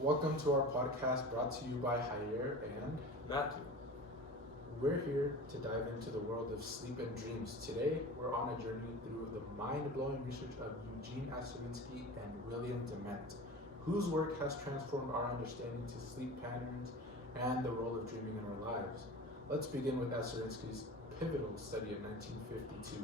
Welcome to our podcast brought to you by Jair and Matthew. we're here to dive into the world of sleep and dreams. Today, we're on a journey through the mind-blowing research of Eugene Aserinsky and William Dement, whose work has transformed our understanding to sleep patterns and the role of dreaming in our lives. Let's begin with Aserinsky's pivotal study in 1952.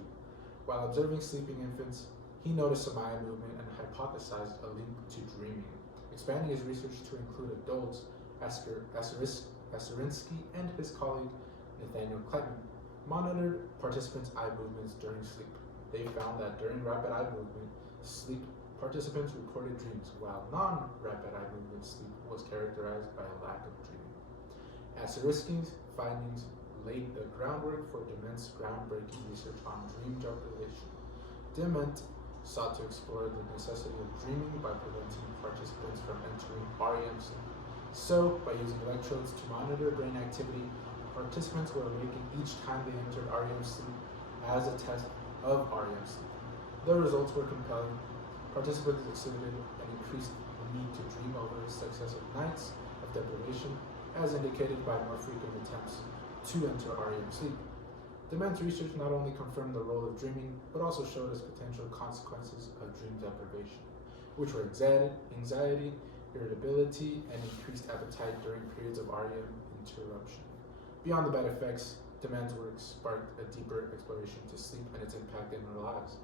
While observing sleeping infants, he noticed some eye movement and hypothesized a link to dreaming. Expanding his research to include adults, Aserinsky and his colleague Nathaniel Kleitman monitored participants' eye movements during sleep. They found that during rapid eye movement, sleep participants reported dreams, while non-rapid eye movement sleep was characterized by a lack of dreaming. Aserinsky's findings laid the groundwork for Dement's groundbreaking research on dream deprivation. Dement sought to explore the necessity of dreaming by preventing participants from entering REM sleep. So, by using electrodes to monitor brain activity, participants were awakened each time they entered REM sleep as a test of REM sleep. The results were compelling. Participants exhibited an increased need to dream over successive nights of deprivation, as indicated by more frequent attempts to enter REM sleep. Dement's research not only confirmed the role of dreaming, but also showed us potential consequences of dream deprivation, which were anxiety, irritability, and increased appetite during periods of REM interruption. Beyond the bad effects, Dement's work sparked a deeper exploration to sleep and its impact in our lives.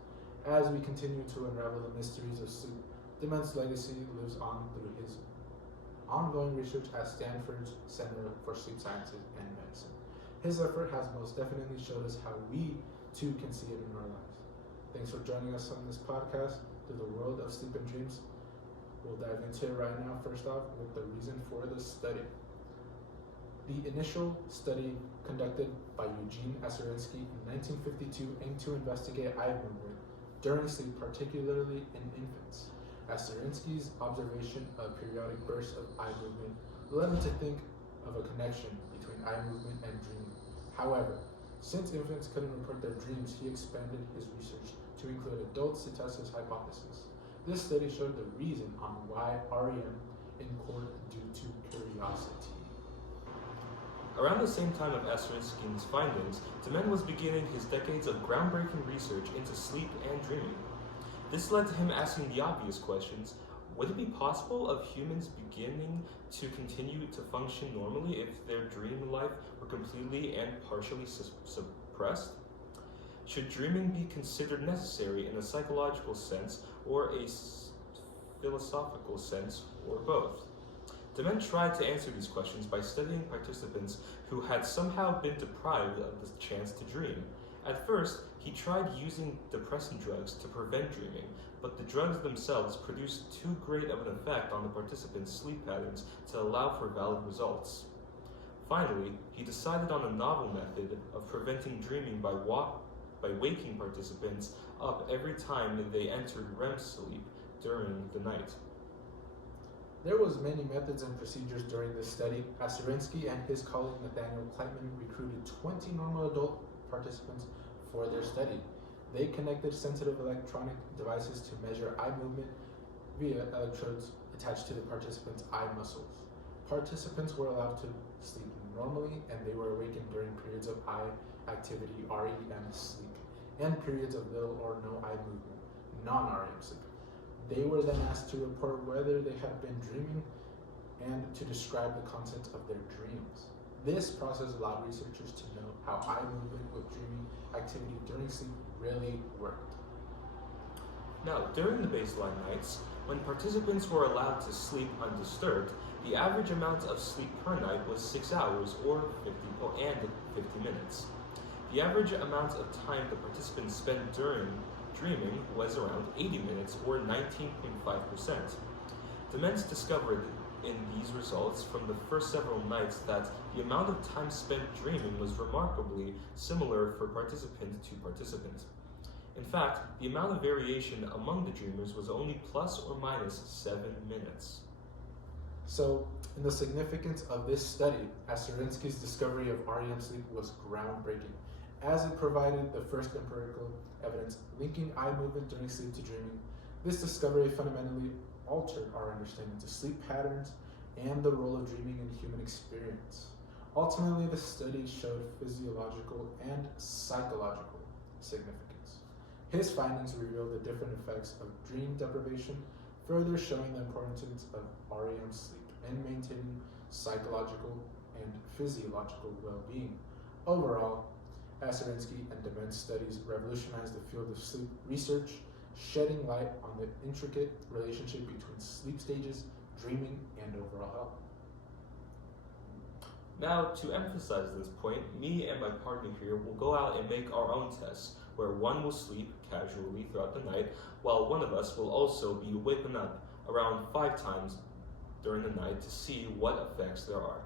As we continue to unravel the mysteries of sleep, Dement's legacy lives on through his ongoing research at Stanford's Center for Sleep Sciences and Medicine. His effort has most definitely showed us how we too can see it in our lives. Thanks for joining us on this podcast through the world of sleep and dreams. We'll dive into it right now, first off, with the reason for the study. The initial study conducted by Eugene Aserinsky in 1952 aimed to investigate eye movement during sleep, particularly in infants. Aserinsky's observation of periodic bursts of eye movement led him to think of a connection between eye movement and dreaming. However, since infants couldn't report their dreams, he expanded his research to include adults to test his hypothesis. This study showed the reason on why REM in court due to curiosity. Around the same time of Aserinsky's findings, Dement was beginning his decades of groundbreaking research into sleep and dreaming. This led to him asking the obvious questions: would it be possible of humans beginning to continue to function normally if their dream life were completely and partially suppressed? Should dreaming be considered necessary in a psychological sense or a philosophical sense, or both? Dement tried to answer these questions by studying participants who had somehow been deprived of the chance to dream. At first, he tried using depressant drugs to prevent dreaming, but the drugs themselves produced too great of an effect on the participants' sleep patterns to allow for valid results. Finally, he decided on a novel method of preventing dreaming by waking participants up every time they entered REM sleep during the night. There was many methods and procedures during this study. Aserinsky and his colleague Nathaniel Kleitman recruited 20 normal adult participants for their study. They connected sensitive electronic devices to measure eye movement via electrodes attached to the participants' eye muscles. Participants were allowed to sleep normally, and they were awakened during periods of eye activity, REM sleep, and periods of little or no eye movement, non-REM sleep. They were then asked to report whether they had been dreaming and to describe the contents of their dreams. This process allowed researchers to know how eye movement with dreaming activity during sleep really worked. Now, during the baseline nights, when participants were allowed to sleep undisturbed, the average amount of sleep per night was 6 hours or 50 minutes. The average amount of time the participants spent during dreaming was around 80 minutes or 19.5%. Dement discovered in these results from the first several nights that the amount of time spent dreaming was remarkably similar for participant to participant. In fact, the amount of variation among the dreamers was only plus or minus 7 minutes. So, in the significance of this study, Aserinsky's discovery of REM sleep was groundbreaking, as it provided the first empirical evidence linking eye movement during sleep to dreaming. This discovery fundamentally altered our understanding to sleep patterns and the role of dreaming in human experience. Ultimately, the study showed physiological and psychological significance. His findings revealed the different effects of dream deprivation, further showing the importance of REM sleep in maintaining psychological and physiological well-being. Overall, Aserinsky and Dement's studies revolutionized the field of sleep research, shedding light on the intricate relationship between sleep stages, dreaming, and overall health. Now, to emphasize this point, me and my partner here will go out and make our own tests, where one will sleep casually throughout the night, while one of us will also be waking up around 5 times during the night to see what effects there are.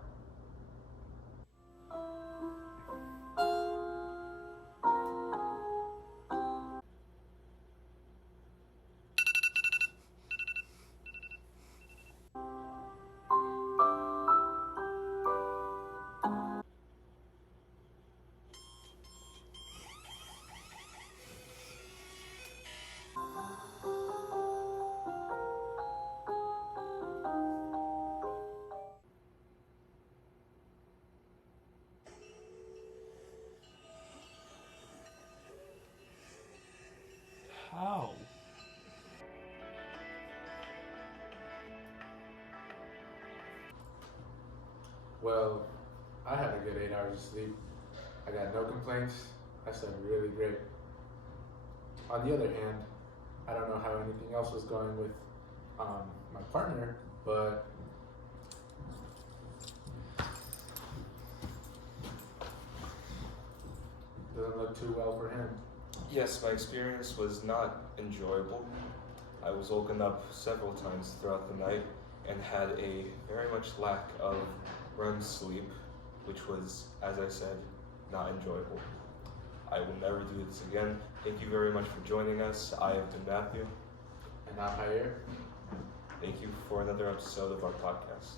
How? Well, I had a good 8 hours of sleep. I got no complaints. I slept really great. On the other hand, I don't know how anything else was going with my partner, but doesn't look too well for him. Yes, my experience was not enjoyable. I was woken up several times throughout the night and had a very much lack of REM sleep, which was, as I said, not enjoyable. I will never do this again. Thank you very much for joining us. I have been Matthew. And I'm Jair. Thank you for another episode of our podcast.